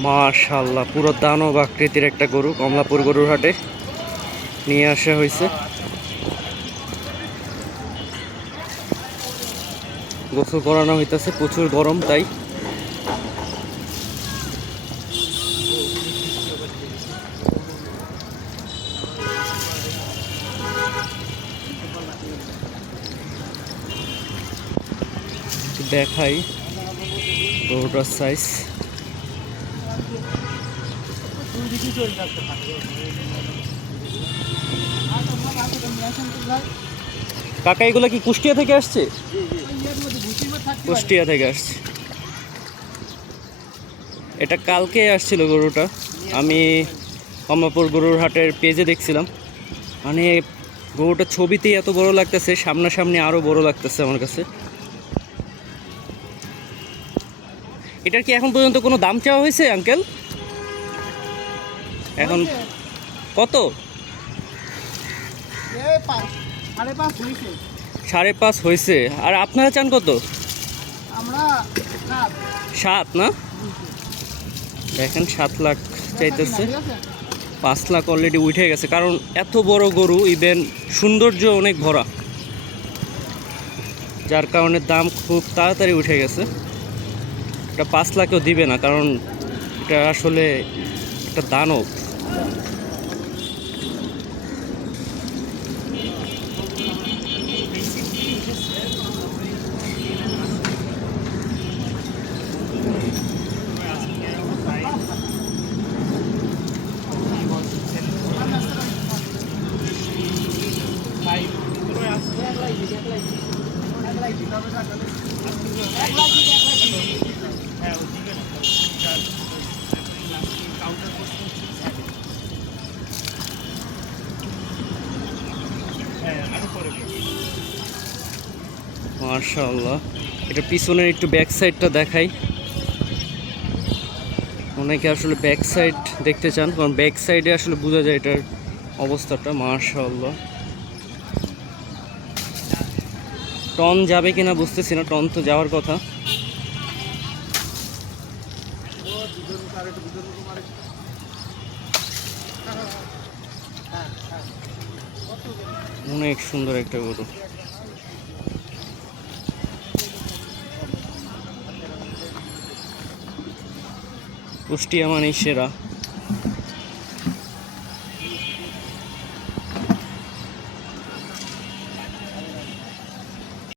মাশাআল্লাহ, পুরো দানব আকৃতির একটা গরু কমলাপুর গরুর হাটে নিয়ে আসা হয়েছে। গোসল করানো হইতেছে, প্রচুর গরম তাই। দেখাই গরুটার সাইজ। কাকা এগুলো কি কুষ্টিয়া থেকে আসছে? কুষ্টিয়া থেকে আসছে। এটা কালকে আসছিল গরুটা, আমি কমলাপুর গরুর হাটের পেজে দেখছিলাম। মানে গরুটা ছবিতেই এত বড় লাগতেছে, সামনাসামনি আরো বড় লাগতেছে আমার কাছে। এটার কি এখন পর্যন্ত কোনো দাম চাওয়া হয়েছে আঙ্কেল? এখন কত? 5.5 হয়েছে। আর আপনারা চান কত? 7 না? দেখেন 7 লাখ চাইতেছে। 5 লাখ অলরেডি উঠে গেছে, কারণ এত বড় গরু, ইভেন সৌন্দর্য অনেক ভরা, যার কারণে দাম খুব তাড়াতাড়ি উঠে গেছে। এটা 5 লাখও দিবে না, কারণ এটা আসলে একটা দানব। মাশাআল্লাহ, এটা পিছনের একটু ব্যাক সাইডটা দেখাই। অনেকে আসলে ব্যাক সাইড দেখতে চান, কারণ ব্যাক সাইডে আসলে বোঝা যায় এটার অবস্থাটা। মাশাআল্লাহ, টন যাবে কিনা বুঝতেছি না, টন তো যাওয়ার কথা। অনেক সুন্দর একটা গরু। কুষ্টিয়া মানেই সেরা।